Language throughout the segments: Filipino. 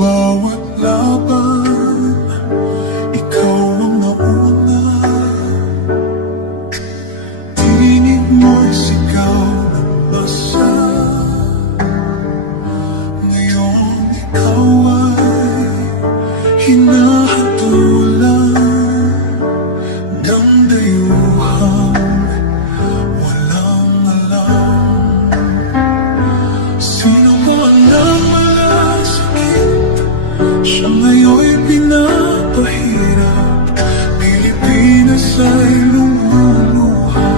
bawat laban, ikaw ang nauna. Tinig mo'y sigaw ng masa. Ngayon ikaw ay hinahatulan ng dayuhang walang alam. Sino mo ang namalasakit? Siya ngayon'y pinapahirap. Pilipinas ay lumuluha.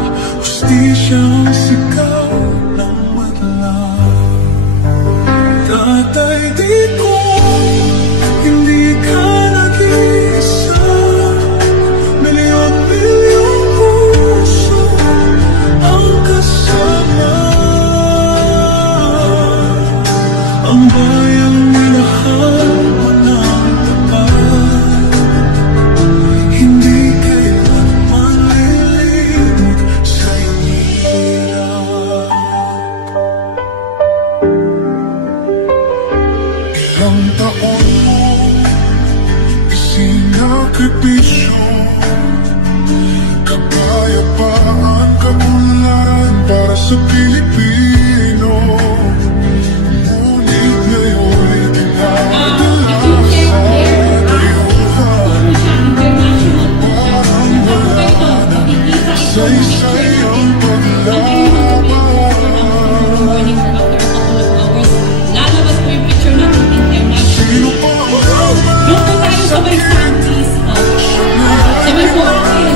Hustisyang sigaw ng madlang. Tatay, di ko hindi ka nag-iisa. Milyon-milyong puso ang kasama. Ang bayang minahal mo ng tapat, hindi kailanman lilimot sa iyong hirap. Ilang taon mo isinakripisyo, kapayapaan, kaunlaran para sa Pilipino. Ngunit ngayon'y dinadala sa dayuhan. Parang wala na saysayang paglaban. Lalabas po yung picture natin international. Sino pa ang Doon po tayo sabay sa artist. Sabay po akin.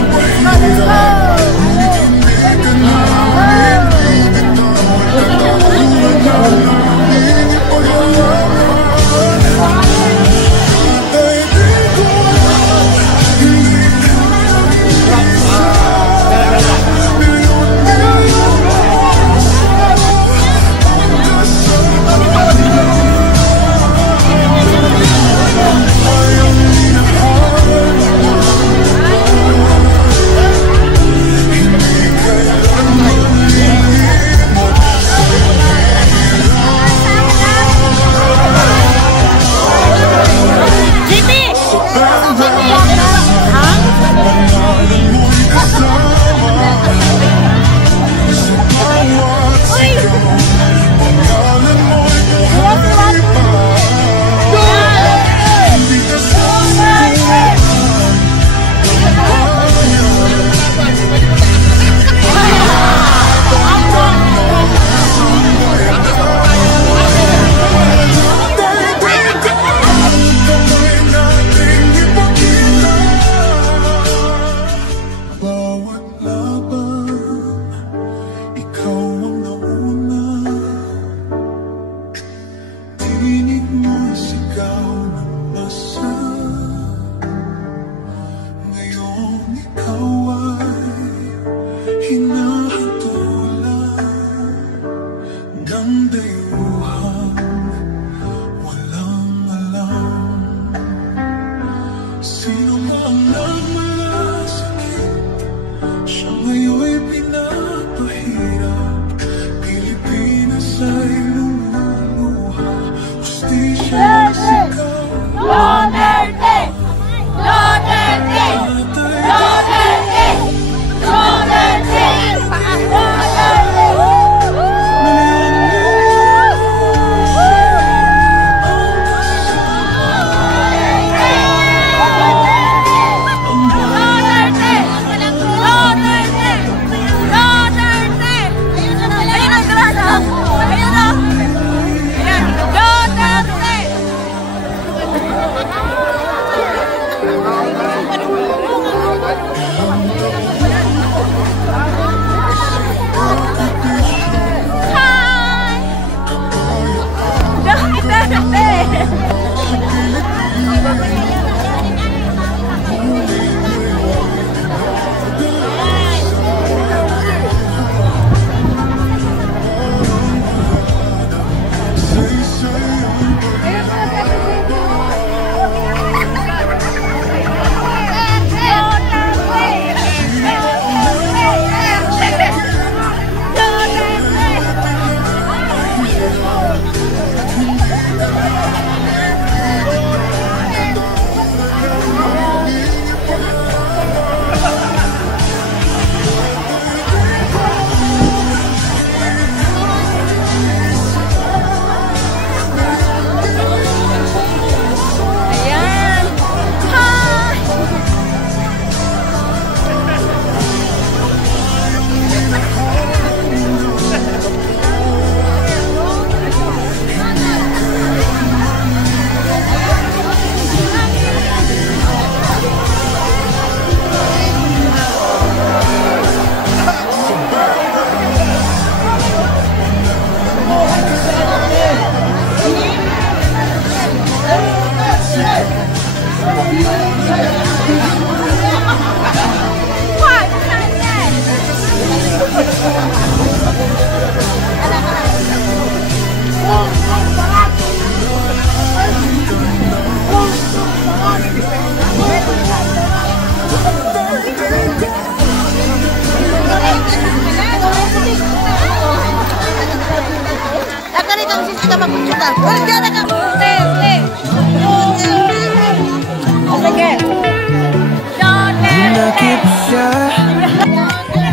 Nanakip siya,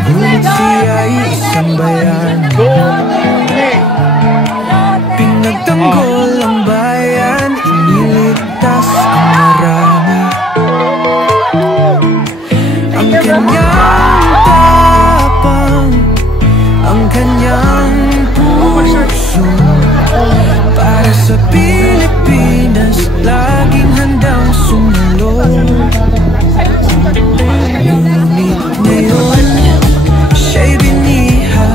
ngunit siya'y isang bayan. Pinagtanggol ang bayan, iniligtas ang marami. Ang kanyang tapang, ang kanyang puso, para sa Pilipinas laging handang sumunod. Ngunit ngayon siya'y biniha,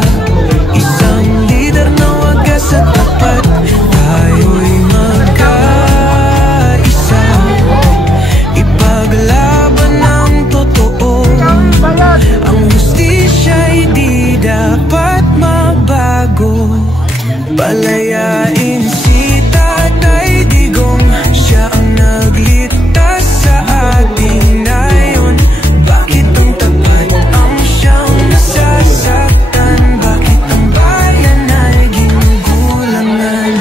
isang lider na wagas at tapat. Tayo'y magkaisa, ipaglaban ang totoo. Ang hustisiya'y di dapat mabago. Palayain si Tatay Digong, siya ang nagligtas sa ating nayon. Bakit ang tapat ang siyang nasasaktan? Bakit ang bayan ay ginugulangan?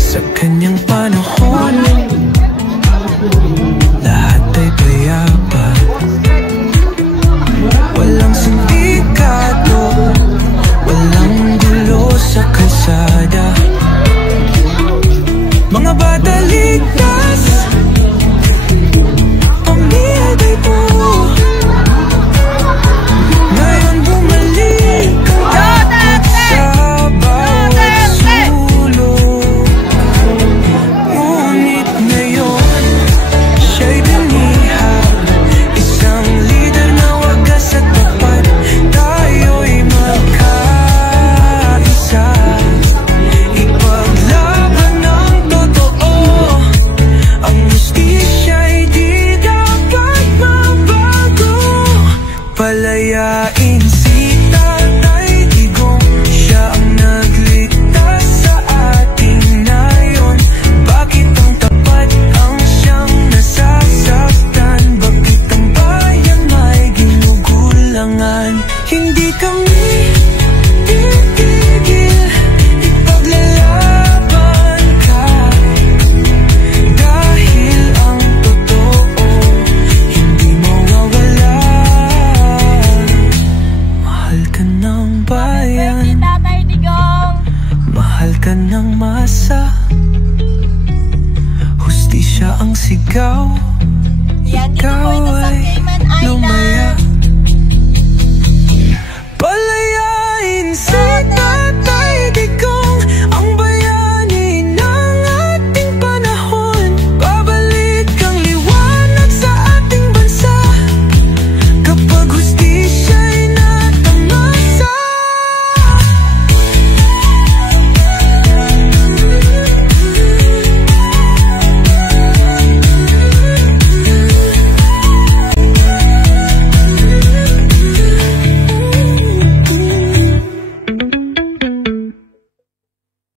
Sa kanyang panahon, lahat ay payapa. Walang sindikato, walang gulo sa kalsada. Mga bata ligtas, pamilya ito. Ngayon bumalik ang takot sa bawat sulok. Ngunit ngayon siya'y biniha, isang lider na wagas at tapat. Tayo'y magkaisa, ipaglaban ang totoo. Ang hustisiya'y di dapat mabago. Palayain si Tatay Digong, siya ang nagligtas sa ating nayon. Bakit ang tapat ang siyang nasasaktan? Bakit ang bayan may ginugulangan? Hindi kami titigil, ipaglalaban ka. Dahil ang totoo hindi mawawala. Mahal ka ng bayan, Tatay Digong. mahal ka ng masa. Hustisya ang sigaw, Yan, dito po ikaw ito sa